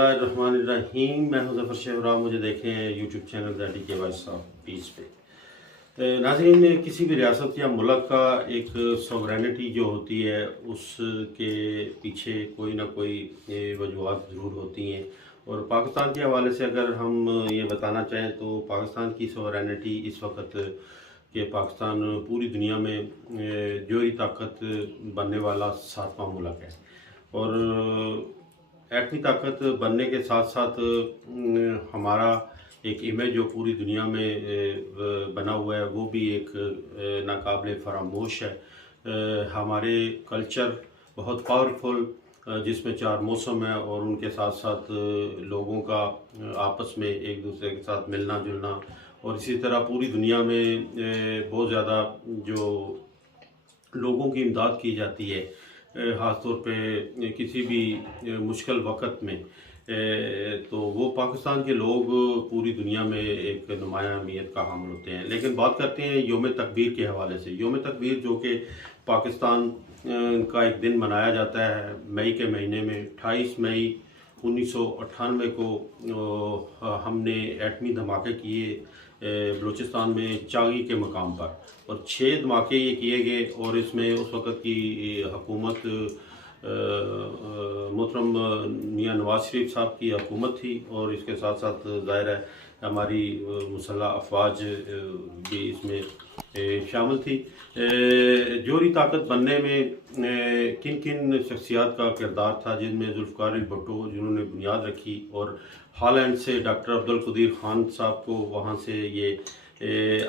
बिस्मिल्लाहिर्रहमानिर्रहीम। मैं हूं ज़फ़र शेहरा। मुझे देखें यूट्यूब चैनल दैटी के वॉइस ऑफ पीस पे। नाज़रीन, किसी भी रियासत या मुल्क का एक सॉवरेनिटी जो होती है उसके पीछे कोई ना कोई वजूहत ज़रूर होती हैं। और पाकिस्तान के हवाले से अगर हम ये बताना चाहें तो पाकिस्तान की सॉवरेनिटी इस वक्त कि पाकिस्तान पूरी दुनिया में जोहरी ताकत बनने वाला 7वां मुल्क है। और एटमी ताकत बनने के साथ साथ हमारा एक इमेज जो पूरी दुनिया में बना हुआ है वो भी एक नाकाबिले फरामोश है। हमारे कल्चर बहुत पावरफुल, जिसमें 4 मौसम है और उनके साथ साथ लोगों का आपस में एक दूसरे के साथ मिलना जुलना, और इसी तरह पूरी दुनिया में बहुत ज़्यादा जो लोगों की इमदाद की जाती है ख़ास तौर पे किसी भी मुश्किल वक़्त में, तो वो पाकिस्तान के लोग पूरी दुनिया में एक नुमायाँ अहमियत का हामिल होते हैं। लेकिन बात करते हैं यौम तकबीर के हवाले से। यौम तकबीर जो कि पाकिस्तान का एक दिन मनाया जाता है मई के महीने में। 28 मई 1998 को हमने एटमी धमाके किए बलूचिस्तान में चागी के मकाम पर, और 6 धमाके ये किए गए। और इसमें उस वक़्त की हुकूमत मोहतरम मियां नवाज शरीफ साहब की हुकूमत थी, और इसके साथ साथ ज़ाहिर है हमारी मुसल्लह अफवाज भी इसमें शामिल थी। जोहरी ताकत बनने में किन किन शख्सियात का किरदार था, जिनमें जुल्फ़िकार अली भुट्टो जिन्होंने बुनियाद रखी, और हॉलैंड से डॉक्टर अब्दुल क़दीर ख़ान साहब को वहाँ से ये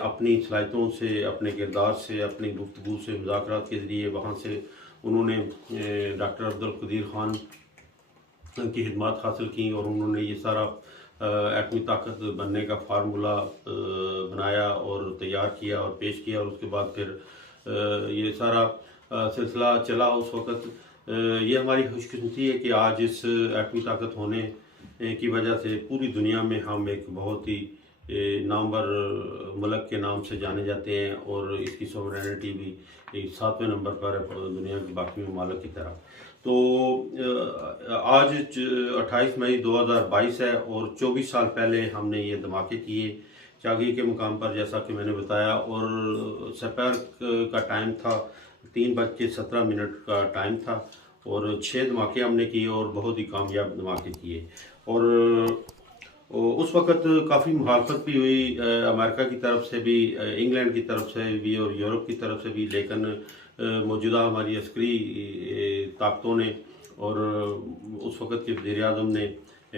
अपनी सलाहियतों से, अपने किरदार से, अपनी गुफ्तगू से, मुज़ाकरात के ज़रिए वहाँ से उन्होंने डॉक्टर अब्दुल क़दीर ख़ान की खिदमत हासिल की, और उन्होंने ये सारा एटमी ताकत बनने का फार्मूला बनाया और तैयार किया और पेश किया। और उसके बाद फिर ये सारा सिलसिला चला उस वक़्त। ये हमारी खुशकिस्मती है कि आज इस एटमी ताकत होने की वजह से पूरी दुनिया में हम एक बहुत ही नामवर मुल्क के नाम से जाने जाते हैं, और इसकी सॉवरेनिटी भी 7वें नंबर पर है दुनिया के बाकी ममालिक की तरह। तो आज 28 मई 2022 है, और 24 साल पहले हमने ये धमाके किए चागी के मुकाम पर, जैसा कि मैंने बताया। और दोपहर का टाइम था, 3:17 का टाइम था, और 6 धमाके हमने किए और बहुत ही कामयाब धमाके किए। और उस वक़्त काफ़ी मुखालफत भी हुई अमेरिका की तरफ से भी, इंग्लैंड की तरफ से भी और यूरोप की तरफ से भी। लेकिन मौजूदा हमारी अस्करी ताकतों ने और उस वक़्त के वज़ीर-ए-आज़म ने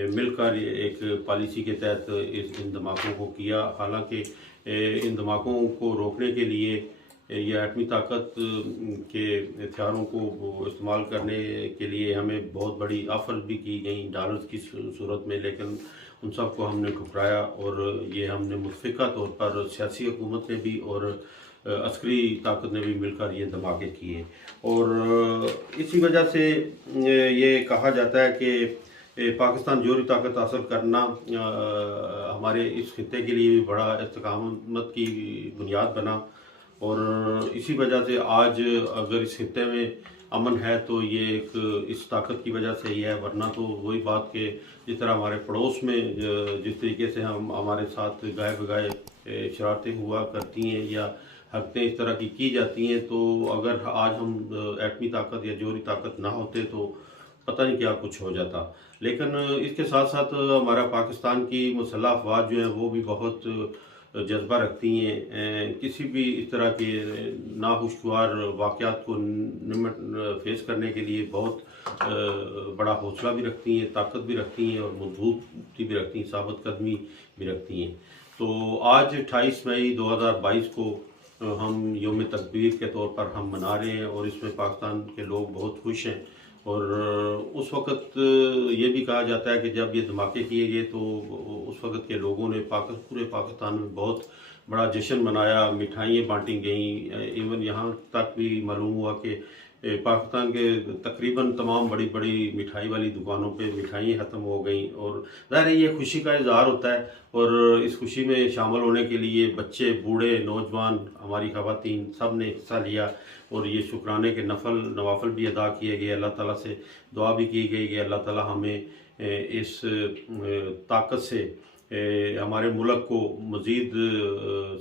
मिलकर एक पॉलिसी के तहत इन धमाकों को किया। हालांकि इन धमाकों को रोकने के लिए या एटमी ताकत के हथियारों को इस्तेमाल करने के लिए हमें बहुत बड़ी ऑफ़र भी की गई डॉलर्स की सूरत में, लेकिन उन सब को हमने ठुकराया। और ये हमने मुतफ़िक़ा तौर पर सियासी हुकूमत ने भी और अस्करी ताकत ने भी मिलकर ये धमाके किए। और इसी वजह से ये कहा जाता है कि पाकिस्तान जोहरी ताकत हासिल करना हमारे इस खित्ते के लिए भी बड़ा इस्तकामत की बुनियाद बना। और इसी वजह से आज अगर इस खित्ते में अमन है तो ये एक इस ताकत की वजह से ही है, वरना तो वही बात कि जिस तरह हमारे पड़ोस में जिस तरीके से हम हमारे साथ गाय बगाए शरारतें हुआ करती हैं या हरकतें इस तरह की जाती हैं, तो अगर आज हम एटमी ताकत या जोहरी ताकत ना होते तो पता नहीं क्या कुछ हो जाता। लेकिन इसके साथ साथ हमारा पाकिस्तान की मुसल्लह अफवाज जो है वो भी बहुत जज्बा रखती हैं, किसी भी इस तरह के नाखुशगवार वाक़यात को फेस करने के लिए बहुत बड़ा हौसला भी रखती हैं, ताकत भी रखती हैं और मजबूती भी रखती हैं, साबित कदमी भी रखती हैं। तो आज 28 मई 2022 को हम यौम तकबीर के तौर पर हम मना रहे हैं, और इसमें पाकिस्तान के लोग बहुत खुश हैं। और उस वक़्त ये भी कहा जाता है कि जब ये धमाके किए गए तो उस वक़्त के लोगों ने पूरे पाकिस्तान में बहुत बड़ा जश्न मनाया, मिठाइयाँ बांटी गईं। इवन यहाँ तक भी मालूम हुआ कि पाकिस्तान के तकरीबन तमाम बड़ी बड़ी मिठाई वाली दुकानों पे मिठाइयाँ ख़त्म हो गई। और ज़ाहिर है ये खुशी का इज़हार होता है, और इस खुशी में शामिल होने के लिए बच्चे, बूढ़े, नौजवान, हमारी ख़वातीन सब ने हिस्सा लिया। और ये शुक्राने के नवाफल भी अदा किए गए, अल्लाह ताला से दुआ भी की गई कि अल्लाह ताला हमें इस ताकत से हमारे मुल्क को मज़ीद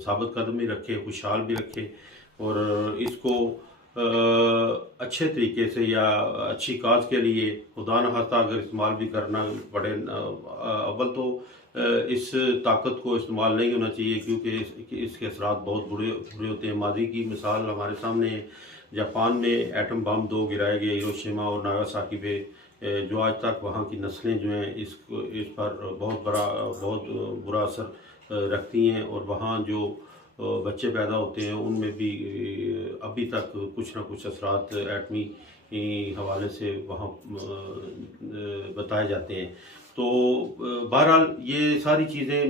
साबित कदमी रखे, खुशहाल भी रखे और इसको अच्छे तरीके से या अच्छी काज के लिए खुदा न खास्ता अगर इस्तेमाल भी करना पड़े, अव्वल तो इस ताकत को इस्तेमाल नहीं होना चाहिए क्योंकि इसके असरात बहुत बुरे होते हैं। माजी की मिसाल हमारे सामने है, जापान में एटम बम 2 गिराए गए हिरोशिमा और नागासाकी पे, जो आज तक वहाँ की नस्लें जो हैं इस पर बहुत बुरा असर रखती हैं और वहाँ जो बच्चे पैदा होते हैं उनमें भी अभी तक कुछ ना कुछ असरात एटमी हवाले से वहाँ बताए जाते हैं। तो बहरहाल ये सारी चीज़ें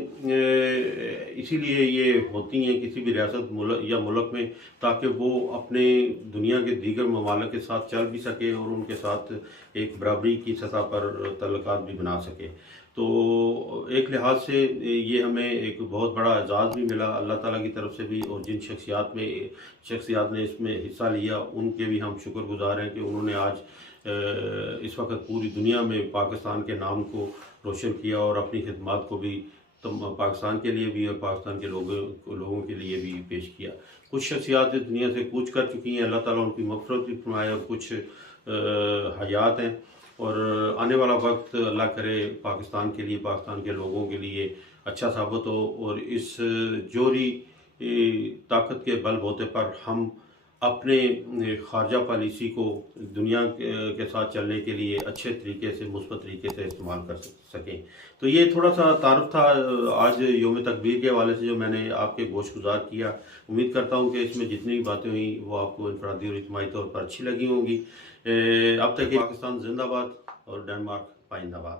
इसीलिए ये होती हैं किसी भी रियासत या मुल्क में, ताकि वो अपने दुनिया के दीगर ममालिक के साथ चल भी सके और उनके साथ एक बराबरी की सतह पर तल्लुकात भी बना सके। तो एक लिहाज से ये हमें एक बहुत बड़ा एजाज़ भी मिला अल्लाह ताला की तरफ से भी, और जिन शख्सियात ने इसमें हिस्सा लिया उनके भी हम शुक्रगुजार हैं कि उन्होंने आज इस वक्त पूरी दुनिया में पाकिस्तान के नाम को रोशन किया और अपनी खिदमत को भी पाकिस्तान के लिए भी और पाकिस्तान के लोगों के लिए भी पेश किया। कुछ शख्सियात दुनिया से कूच कर चुकी हैं, अल्लाह ताला उनकी मग़फ़िरत भी फरमाए, और कुछ हयात हैं और आने वाला वक्त अल्लाह करे पाकिस्तान के लिए, पाकिस्तान के लोगों के लिए अच्छा साबित हो और इस जोहरी ताकत के बलबूते पर हम अपने खारजा पॉलिसी को दुनिया के साथ चलने के लिए अच्छे तरीके से, मुस्बत तरीके से इस्तेमाल कर सकें। तो ये थोड़ा सा तारुफ था आज यौम तकबीर के हवाले से जो मैंने आपके गोशगुजार किया। उम्मीद करता हूँ कि इसमें जितनी भी बातें हुई वो आपको इनफरादी और इज्तिमाई तौर पर अच्छी लगी होंगी। अब तक पाकिस्तान जिंदाबाद और डेनमार्क पाइंदाबाद।